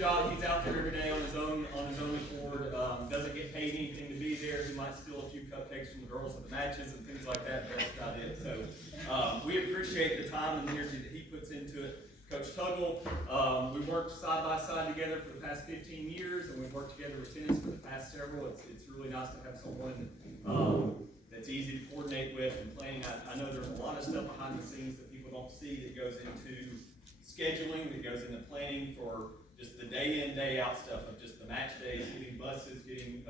job. He's out there every day on his own accord. Doesn't get paid anything to be there. He might steal a few cupcakes from the girls at the matches and things like that, but that's about it. So we appreciate the time and the energy that he puts into it. Coach Tuggle, we worked side by side together for the past 15 years, and we've worked together with tennis for the past several. It's really nice to have someone that's easy to coordinate with and planning. I know there's a lot of stuff behind the scenes that people don't see that goes into scheduling, that goes into planning for just the day in, day out stuff of just the match days, getting buses, getting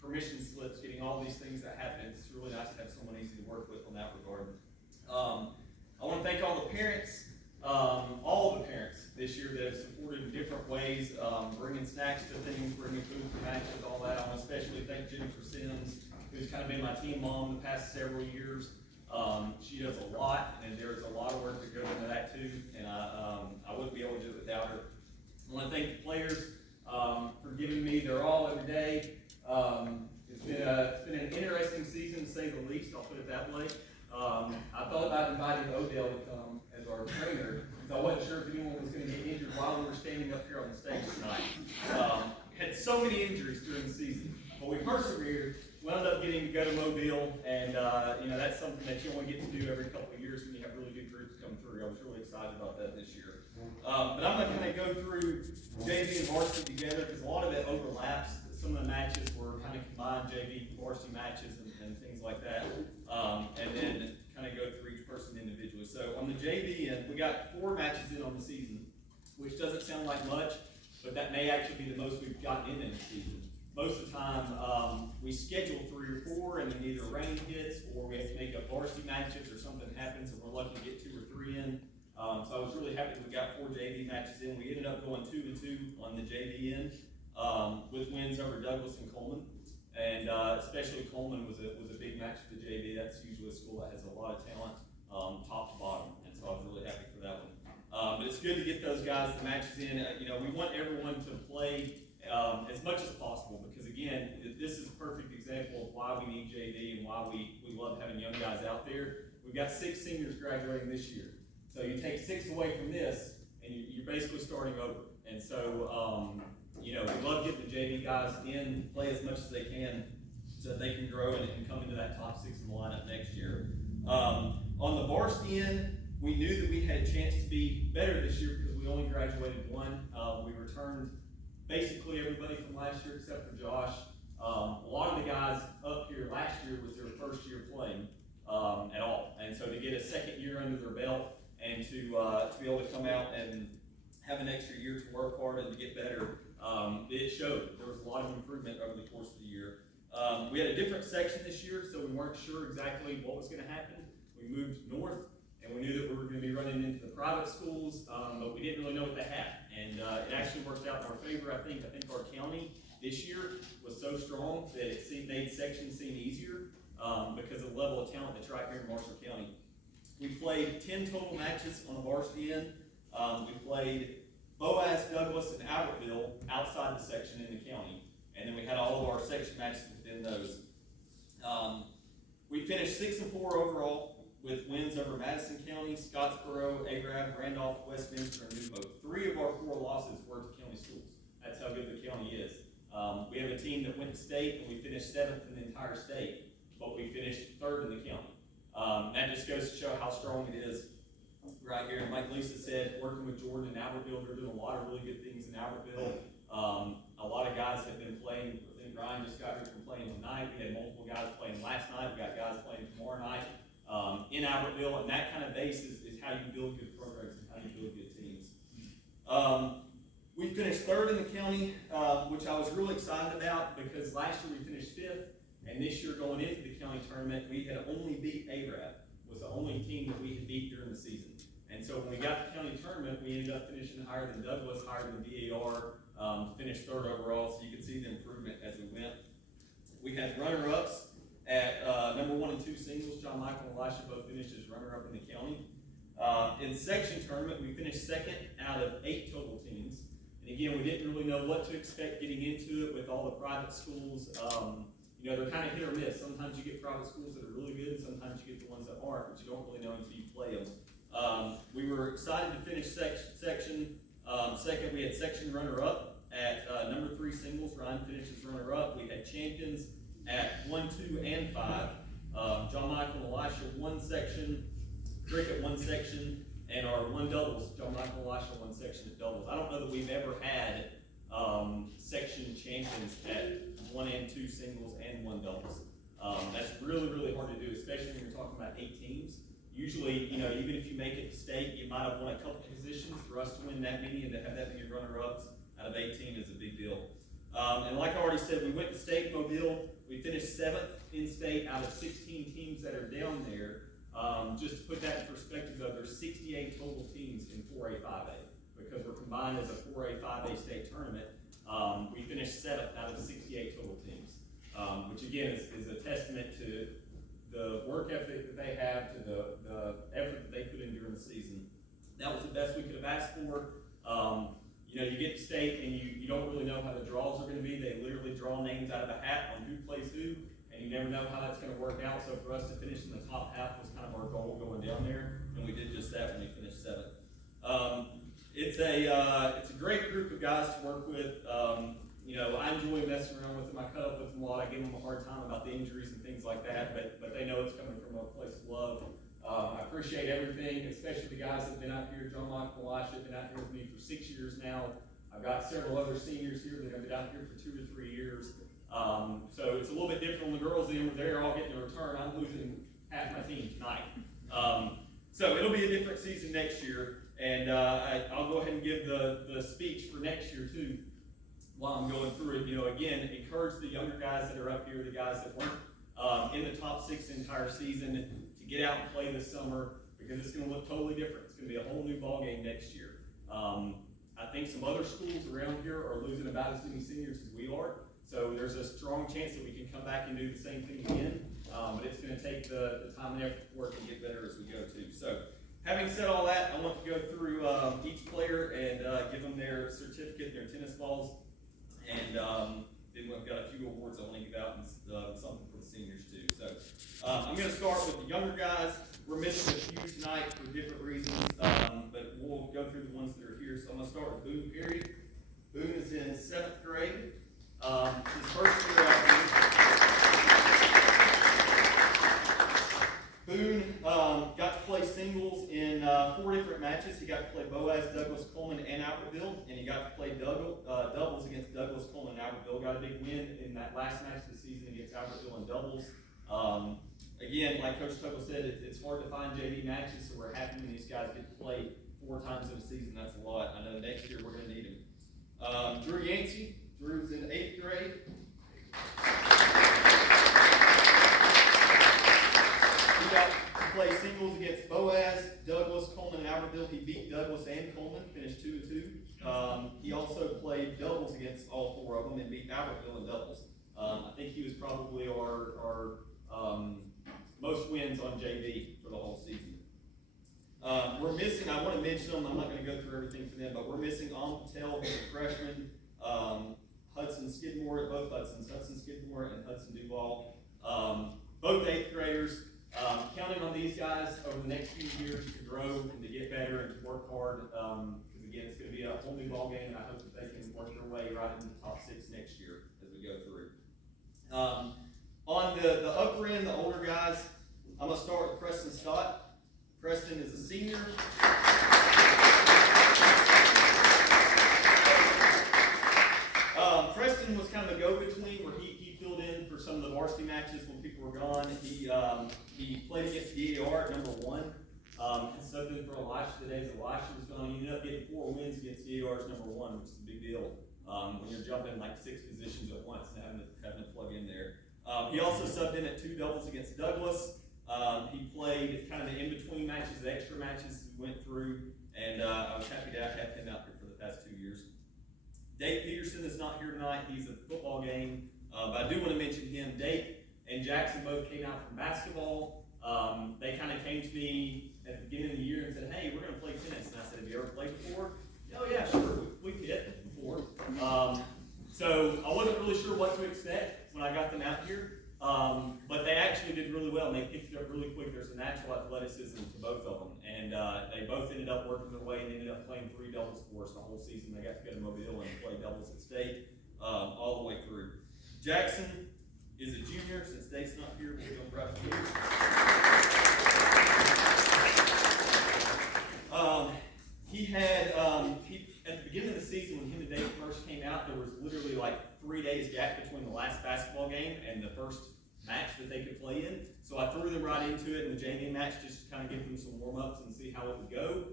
permission slips, getting all these things that happen. It's really nice to have someone easy to work with on that regard. I want to thank all the parents. All of the parents this year that have supported in different ways, bringing snacks to things, bringing food for matches, all that. I want to especially thank Jennifer Sims, who's kind of been my team mom the past several years. She does a lot, and there's a lot of work that goes into that too, and I wouldn't be able to do it without her. I want to thank the players for giving me their all every day. It's been an interesting season, to say the least. I'll put it that way. I thought about inviting Odell to come as our trainer, because I wasn't sure if anyone was going to get injured while we were standing up here on the stage tonight. Had so many injuries during the season, but we persevered. Wound up getting to go to Mobile, and that's something that you only get to do every couple of years when you have really good groups come through. I was really excited about that this year. But I'm going to kind of go through JV and varsity together because a lot of it overlaps. Some of the matches were kind of combined JV and varsity matches and things like that, and then kind of go through each person individually. So on the JV end, we got 4 matches in on the season, which doesn't sound like much, but that may actually be the most we've gotten in the season. Most of the time, we schedule 3 or 4, and then either rain hits or we have to make up varsity matches or something happens, and we're lucky to get 2 or 3 in. So I was really happy that we got 4 JV matches in. We ended up going 2-2 on the JV end, with wins over Douglas and Coleman, and especially Coleman was a big match for the JV. That's usually a school that has a lot of talent, top to bottom, and so I was really happy for that one. But it's good to get those guys the matches in. We want everyone to play as much as possible, because again, this is a perfect example of why we need JV and why we love having young guys out there. We've got 6 seniors graduating this year, so you take 6 away from this, and you're basically starting over. And so, we love getting the JV guys in, play as much as they can, so that they can grow and come into that top 6 in the lineup next year. On the varsity end, we knew that we had a chance to be better this year because we only graduated 1. We returned basically everybody from last year except for Josh. A lot of the guys up here last year was their first year playing at all, and so to get a second year under their belt and to be able to come out and have an extra year to work hard and to get better, it showed. There was a lot of improvement over the course of the year. We had a different section this year, so we weren't sure exactly what was going to happen. We moved north, and we knew that we were going to be running into the private schools, but we didn't really know what they had. And it actually worked out in our favor, I think. I think our county this year was so strong that it made sections seem easier because of the level of talent that's right here in Marshall County. We played 10 total matches on the varsity end. We played Boaz, Douglas, and Albertville outside the section in the county. And then we had all of our section matches within those. We finished 6-4 overall with wins over Madison County, Scottsboro, Arab, Randolph, Westminster, and New Hope. 3 of our 4 losses were to county schools. That's how good the county is. We have a team that went to state, and we finished 7th in the entire state, but we finished 3rd in the county. That just goes to show how strong it is right here. And like Lisa said, working with Jordan and Albertville, they're doing a lot of really good things in Albertville. A lot of guys have been playing. I think Ryan just got here from playing tonight. We had multiple guys playing last night. We got guys playing tomorrow night in Albertville, and that kind of base is how you build good programs and how you build good teams. We finished 3rd in the county, which I was really excited about because last year we finished 5th, and this year going into the county tournament, we had only beat Arab. Was the only team that we had beat during the season. And so when we got to the county tournament, we ended up finishing higher than Douglas, higher than VAR, finished 3rd overall, so you can see the improvement as we went. We had runner-ups at number 1 and 2 singles. John Michael and Elisha both finished as runner-up in the county. In the section tournament, we finished 2nd out of 8 total teams. And again, we didn't really know what to expect getting into it with all the private schools. They're kind of hit or miss. Sometimes you get private schools that are really good, and sometimes you get the ones that aren't, but you don't really know until you play them. We were excited to finish section. Second, we had section runner-up at number 3 singles. Ryan finishes runner-up. We had champions at 1, 2, and 5. John Michael and Elisha one section, cricket one section, and our one doubles. John Michael and Elisha one section at doubles. I don't know that we've ever had section champions at 1 and 2 singles and 1 doubles. That's really, really hard to do, especially when you're talking about 8 teams. Usually, you know, even if you make it to state, you might have won a couple positions. For us to win that many and to have that many runner-ups out of 18 is a big deal. And like I already said, we went to state Mobile. We finished 7th in state out of 16 teams that are down there. Just to put that in perspective, though, there's 68 total teams in 4A, 5A. Because we're combined as a 4A, 5A state tournament, we finished 7th out of 68 total teams. Which again is a testament to the work ethic that they have, to the effort that they put in during the season. That was the best we could have asked for. You know, you get to state and you don't really know how the draws are going to be. They literally draw names out of a hat on who plays who, and you never know how that's going to work out. So for us to finish in the top half was kind of our goal going down there, and we did just that when we finished 7th. It's a great group of guys to work with. You know, I enjoy messing around with them. I cut up with them a lot. I give them a hard time about the injuries and things like that, but they know it's coming from a place of love. I appreciate everything, especially the guys that have been out here. John Michael and Elisha have been out here with me for 6 years now. I've got several other seniors here that have been out here for 2 to 3 years. So it's a little bit different on the girls' end where they're all getting a return. I'm losing half my team tonight. So it'll be a different season next year, and I'll go ahead and give the speech for next year too while I'm going through it. You know, again, encourage the younger guys that are up here, the guys that weren't in the top 6 the entire season, to get out and play this summer, because it's going to look totally different. It's going to be a whole new ball game next year. I think some other schools around here are losing about as many seniors as we are, so there's a strong chance that we can come back and do the same thing again, but it's going to take the time and effort to work and get better as we go too. So having said all that, I want to go through each player and give them their certificate, their tennis balls, and then we've got a few awards I want to give out and something for the seniors too. So I'm going to start with the younger guys. We're missing a few tonight for different reasons, but we'll go through the ones that are here. So I'm going to start with Boone Perry. Boone is in 7th grade. His first year out here. Boone got to play singles in 4 different matches. He got to play Boaz, Douglas, Coleman, and Albertville, and he got to play doubles against Douglas, Coleman, and Albertville. Got a big win in that last match of the season against Albertville in doubles. Again, like Coach Tuggle said, it's hard to find JV matches, so we're happy when these guys get to play 4 times in a season. That's a lot. I know next year we're going to need him. Drew Yancey. Drew's in 8th grade. He got to play singles against Boaz, Douglas, Coleman, and Albertville. He beat Douglas and Coleman, finished 2-2. He also played doubles against all 4 of them and beat Albertville in doubles. I think he was probably our most wins on JV for the whole season. We're missing, I want to mention them, I'm not going to go through everything for them, but we're missing Patel, who's a freshman, Hudson Skidmore, both Hudsons, Hudson Skidmore and Hudson Duval, both 8th graders. Counting on these guys over the next few years to grow and to get better and to work hard, because again, it's going to be a whole new ball game, and I hope that they can work their way right into the top 6 next year as we go through. On the upper end, the older guys, I'm going to start with Preston Scott. Preston is a senior. Preston was kind of a go-between where he filled in for some of the varsity matches when people were gone. He played against DAR at number 1. And subbed in for Elisha the days Elisha was gone. He ended up getting 4 wins against DAR's number 1, which is a big deal when you're jumping like 6 positions at once and having to plug in there. He also subbed in at 2 doubles against Douglas. He played kind of the in-between matches, the extra matches we went through, and I was happy to have him out here for the past 2 years. Dave Peterson is not here tonight. He's at the football game, but I do want to mention him. Dave and Jackson both came out from basketball. They kind of came to me at the beginning of the year and said, hey, we're going to play tennis. And I said, have you ever played before? Oh, yeah, sure. We've hit before. So I wasn't really sure what to expect when I got them out here. But they actually did really well, and they picked it up really quick. There's a natural athleticism to both of them, and they both ended up working their way and ended up playing 3 doubles for us the whole season. They got to go to Mobile and play doubles at state all the way through. Jackson is a junior. Since Date's not here, we'll jump right here. At the beginning of the season, when him and Dave first came out, there was literally like 3 days gap between the last basketball game and the first match that they could play in. So I threw them right into it in the JV match just to kind of give them some warm-ups and see how it would go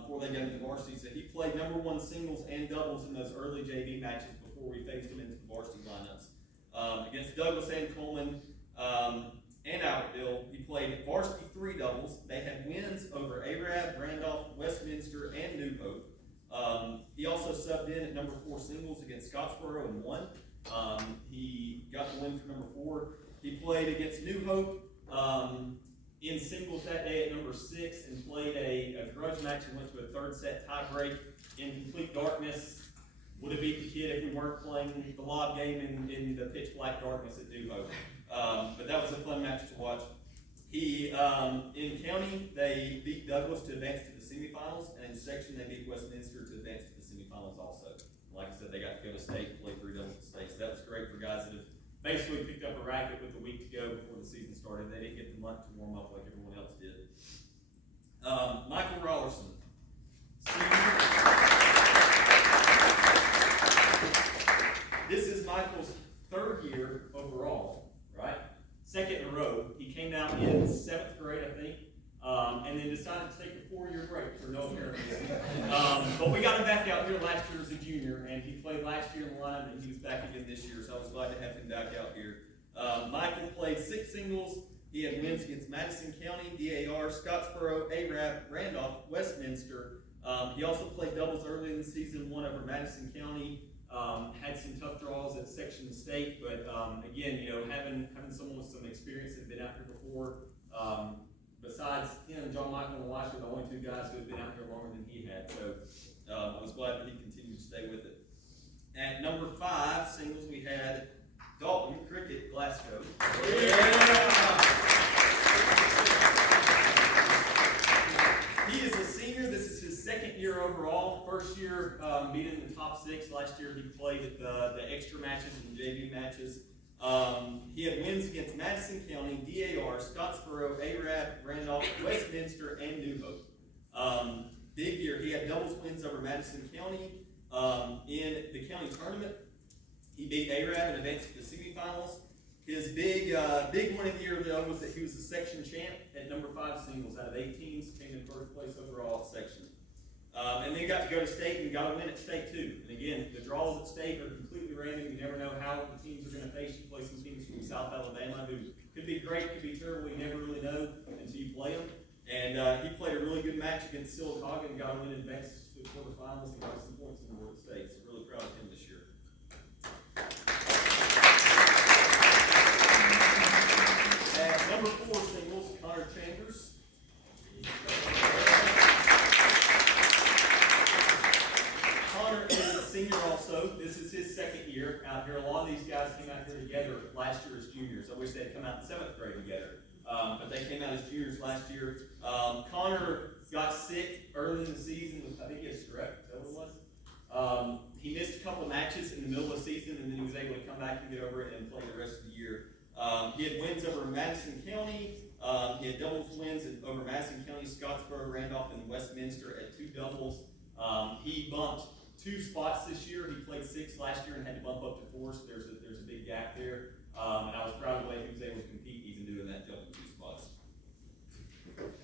before they got into the varsity. So he played #1 singles and doubles in those early JV matches before we phased him into the varsity lineups. Against Douglas and Coleman and Albertville, he played varsity 3 doubles. They had wins over Arab, Randolph, Westminster, and New Hope. He also subbed in at #4 singles against Scottsboro and won. He got the win for #4. He played against New Hope in singles that day at #6 and played a grudge match and went to a 3rd set tie break in complete darkness. Would have beat the kid if we weren't playing the lob game in the pitch black darkness at New Hope. But that was a fun match to watch. In county, they beat Douglas to advance to the semifinals, and in section, they beat Westminster to advance to the semifinals also. Like I said, they got to go to state and play 3 doubles at state, so that was great for guys that have basically picked up a racket with a week to go before the season started. They didn't get the month to warm up like everyone else did. Michael Rollerson, senior. This is Michael's 3rd year overall, right? 2nd in a row. He came out in 7th grade, I think, and then decided to take a 4-year break for no apparent reason. But we got him back out here last year as a junior, and he played last year in the line, and he was back again this year, so I was glad to have him back out here. Michael played 6 singles. He had wins against Madison County, DAR, Scottsboro, Arab, Randolph, Westminster. He also played doubles early in the season, won over Madison County. Had some tough draws at section state, but again, having someone with some experience that had been out here before, besides him, John Michael and Elisha were the only 2 guys who had been out here longer than he had, so I was glad that he continued to stay with it. At #5 singles, we had Dalton Cricket Glasgow. He is a senior. This is his 2nd year overall. First year being in the top 6. Last year he played at the extra matches and JV matches. He had wins against Madison County, DAR, Scottsboro, Arab, Randolph, Westminster, and New Hope. Big year. He had doubles wins over Madison County in the county tournament. He beat Arab and advanced to the semifinals. His big win of the year, though, was that he was the section champ at #5 singles out of 8 teams, came in 1st place overall at section. And then got to go to state and got a win at state, too. And again, the draws at state are completely random. You never know how the teams are going to face. You play some teams from South Alabama who could be great, could be terrible. You never really know until you play them. And he played a really good match against Sylacauga and got a win, advanced to the quarterfinals, and got some points in the board at state. So really proud of him this year. At #4 singles, Connor Chambers. Connor is a senior also. This is his 2nd year out here. A lot of these guys came out here together last year as juniors. I wish they'd come out in 7th grade together. But they came out as juniors last year. Connor got sick early in the season with, I think he had strep. Is that what it was? He missed a couple of matches in the middle of the season, and then he was able to come back and get over it and play the rest of the year. He had wins over Madison County. He had doubles wins over Madison County, Scottsboro, Randolph, and Westminster at 2 doubles. He bumped 2 spots this year. He played 6 last year and had to bump up to 4, so there's a big gap there. And I was proud of the way he was able to compete even doing that, jumping 2 spots.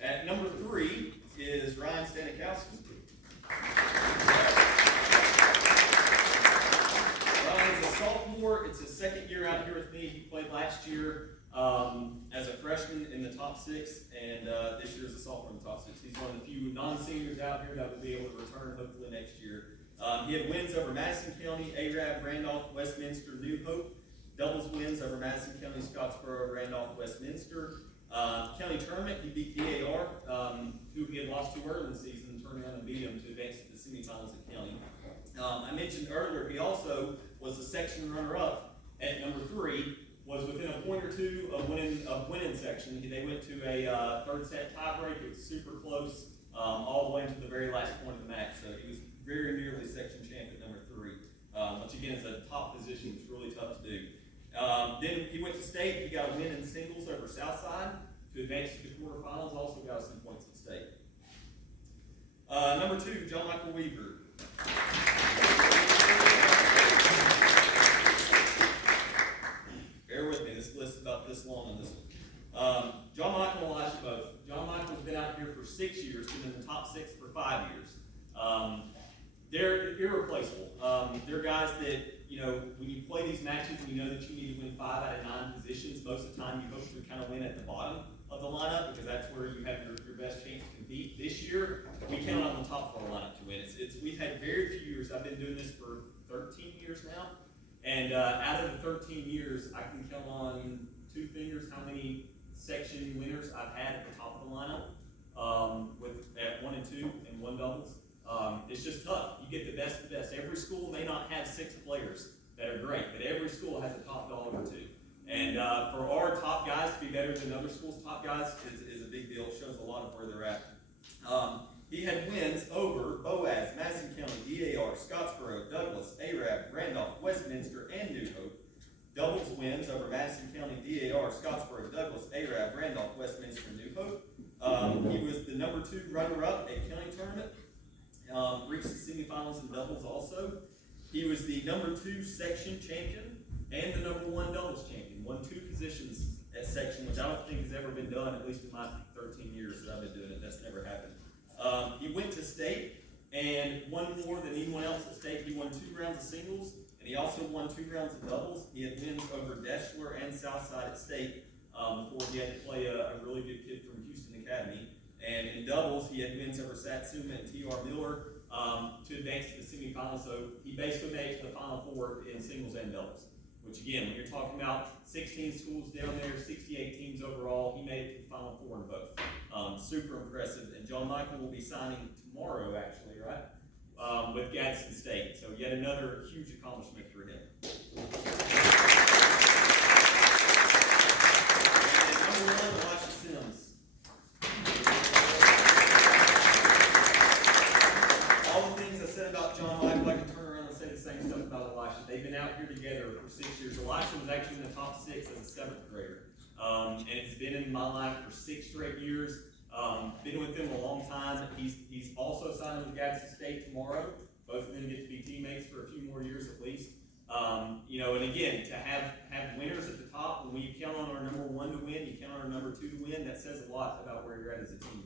At #3 is Ryan Stanikowski. Ryan's a sophomore. It's his 2nd year out here with me. He played last year as a freshman in the top 6, and this year as a sophomore in the top 6. He's one of the few non-seniors out here that will be able to return hopefully next year. He had wins over Madison County, Arab, Randolph, Westminster, New Hope. Doubles wins over Madison County, Scottsboro, Randolph, Westminster. County tournament, he beat DAR, who he had lost to early in the season, turned around and beat him to advance to the semifinals at county. I mentioned earlier, he also was the section runner-up at #3 was within a point or two of winning section. They went to a third set tiebreak. It was super close, all the way into the very last point of the match. So he was very nearly section champion number 3, which again is a top position. It's really tough to do. Then he went to state. He got a win in singles over Southside to advance to the quarterfinals. Also got some points at state. Number 2, John Michael Weaver. Bear with me, this list is about this long on this one. John Michael and Elisha both. John Michael's been out here for 6 years, been in the top 6 for 5 years. They're irreplaceable. They're guys that, you know, when you play these matches, you know that you need to win 5 out of 9 positions. Most of the time, you hope to kind of win at the bottom of the lineup because that's where you have your best chance to compete. This year, we count on the top of our lineup to win. We've had very few years. I've been doing this for 13 years now. And out of the 13 years, I can count on 2 fingers how many section winners I've had at the top of the lineup at 1 and 2 and 1 doubles. It's just tough. You get the best of the best. Every school may not have 6 players that are great, but every school has a top dog or 2. And for our top guys to be better than other schools' top guys is a big deal. It shows a lot of where they're at. He had wins over Boaz, Madison County, DAR, Scottsboro, Douglas, Arab, Randolph, Westminster, and New Hope. Doubles wins over Madison County, DAR, Scottsboro, Douglas, Arab, Randolph, Westminster, and New Hope. He was the number 2 runner-up at county tournament. Reached the semifinals in doubles also. He was the number 2 section champion and the number 1 doubles champion. Won 2 positions at section, which I don't think has ever been done, at least in my 13 years that I've been doing it. That's never happened. He went to state and won more than anyone else at state. He won 2 rounds of singles, and he also won 2 rounds of doubles. He had wins over Deschler and Southside at state before he had to play a really good kid from Houston Academy. And in doubles, he had wins over Satsuma and T.R. Miller to advance to the semifinals. So he basically made it to the Final 4 in singles and doubles. Which again, when you're talking about 16 schools down there, 68 teams overall, he made it to the Final 4 in both. Super impressive. And John Michael will be signing tomorrow, actually, right? With Gadsden State. So yet another huge accomplishment for him. And number 1, Elisha Sims. All the things I said about John Michael, I can turn around and say the same stuff about Elisha. They've been out here together for 6 years. Elisha was actually in the top 6 as a 7th grader. And it's been in my life for 6 straight years. Been with him a long time. He's also signing with Gadsden State tomorrow. Both of them get to be teammates for a few more years at least. You know, and again, to have winners at the top, when you count on our number 1 to win, you count on our number 2 to win, that says a lot about where you're at as a team.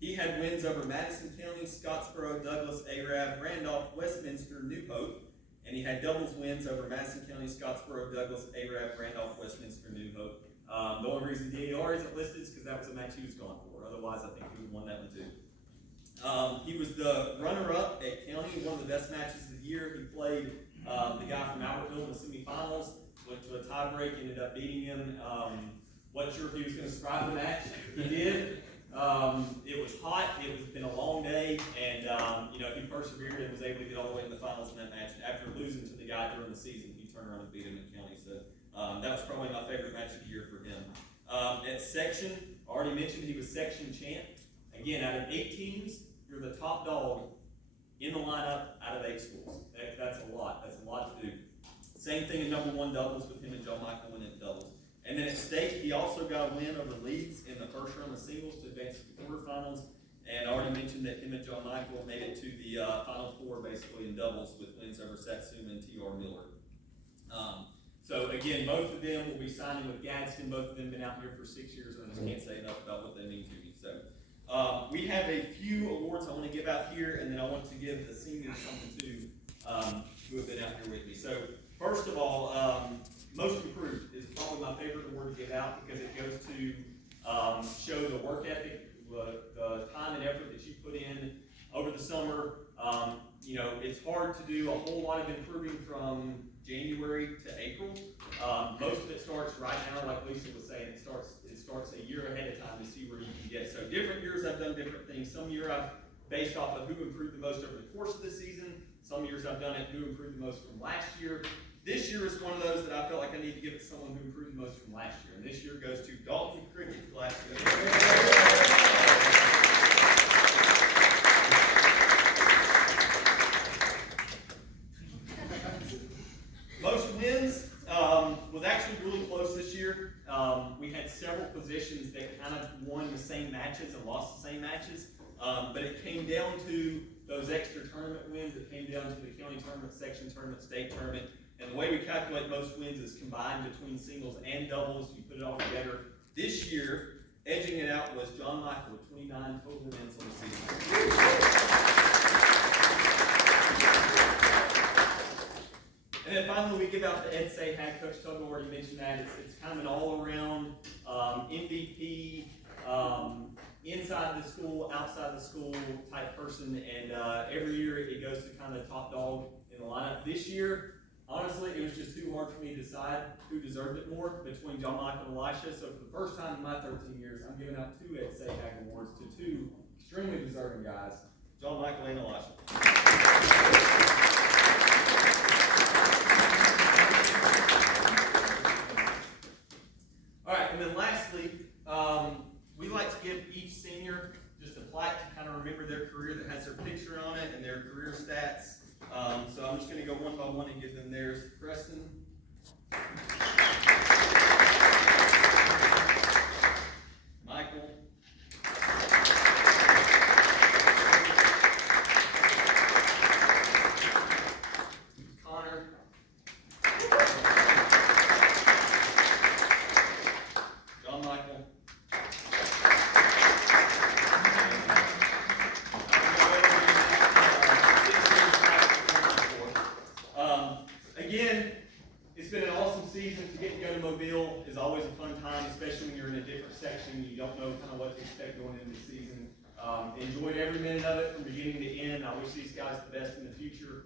He had wins over Madison County, Scottsboro, Douglas, Arab, Randolph, Westminster, New Hope, and he had doubles wins over Madison County, Scottsboro, Douglas, Arab, Randolph, Westminster, New Hope. The only reason DAR isn't listed is because that was a match he was going for. Otherwise, I think he would have won that one too. He was the runner-up at county, one of the best matches of the year. He played the guy from Albertville in the semifinals, went to a tiebreak, ended up beating him. Wasn't sure if he was going to survive the match. He did. It was hot. It was been a long day, and you know, he persevered and was able to get all the way to the finals in that match. After losing to the guy during the season, he turned around and beat him at county. So that was probably my favorite match of the year for him. At section, I already mentioned he was section champ. Again, out of 8 teams, you're the top dog in the lineup out of 8 schools. That's a lot. That's a lot to do. Same thing in number 1 doubles with him and John Michael winning doubles. And then at state, he also got a win over Leeds in the first round of singles to advance to the quarterfinals. And I already mentioned that him and John Michael made it to the Final 4 basically in doubles with wins over Satsuma and T.R. Miller. So again, both of them will be signing with Gadsden. Both of them have been out here for 6 years, and I just can't say enough about what they mean to me. So we have a few awards I want to give out here, and then I want to give the seniors something too, who have been out here with me. So first of all, Most Improved is probably my favorite award to give out because it goes to show the work ethic, the time and effort that you put in over the summer. You know, it's hard to do a whole lot of improving from January to April. Most of it starts right now, like Lisa was saying, it starts a year ahead of time to see where you can get. So different years I've done different things. Some year I've based off of who improved the most over the course of the season. Some years I've done it who improved the most from last year. This year is one of those that I felt like I need to give it to someone who improved the most from last year. And this year goes to Dalton Cricket last year. Most wins was actually really close this year. We had several positions that kind of won the same matches and lost the same matches. But it came down to those extra tournament wins. It came down to the county tournament, section tournament, state tournament. And the way we calculate most wins is combined between singles and doubles. You put it all together. This year, edging it out was John Michael with 29 total wins on the season. And then finally, we give out the Ed Sahag. Coach Tuggle already mentioned that. It's kind of an all-around MVP, inside the school, outside the school type person. And every year it goes to kind of top dog in the lineup. This year, honestly, it was just too hard for me to decide who deserved it more between John Michael and Elisha. So for the first time in my 13 years, I'm giving out 2 Ed Sahag awards to 2 extremely deserving guys, John Michael and Elisha. All right, and then lastly, we like to give each senior just a plaque to kind of remember their career that has their picture on it and their career stats. So I'm just going to go one by one and give them theirs. Preston. Michael. Connor. John Michael. Again, it's been an awesome season. To get to go to Mobile is always a fun time, especially when you're in a different section. You don't know kind of what to expect going into the season. Enjoyed every minute of it from beginning to end. I wish these guys the best in the future.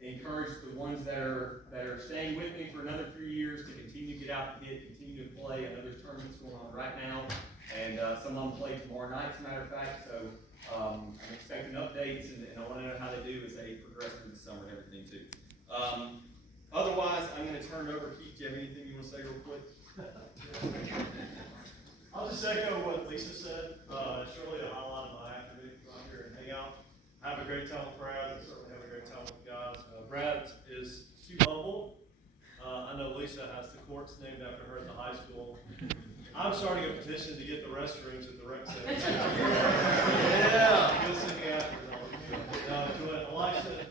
Encourage the ones that are staying with me for another 3 years to continue to get out and continue to play. I know there's tournaments going on right now, and some of them play tomorrow night, as a matter of fact. So I'm expecting updates, and I want to know how they do as they progress through the summer and everything too. Otherwise, I'm going to turn it over. Keith, do you have anything you want to say real quick? I'll just echo what Lisa said. It's really a highlight of my afternoon to come out here and hang out. I have a great time with Brad, and certainly have a great time with the guys. Brad is super humble. I know Lisa has the courts named after her at the high school. I'm starting a petition to get the restrooms at the rec center. Yeah, good singing after. But Elisha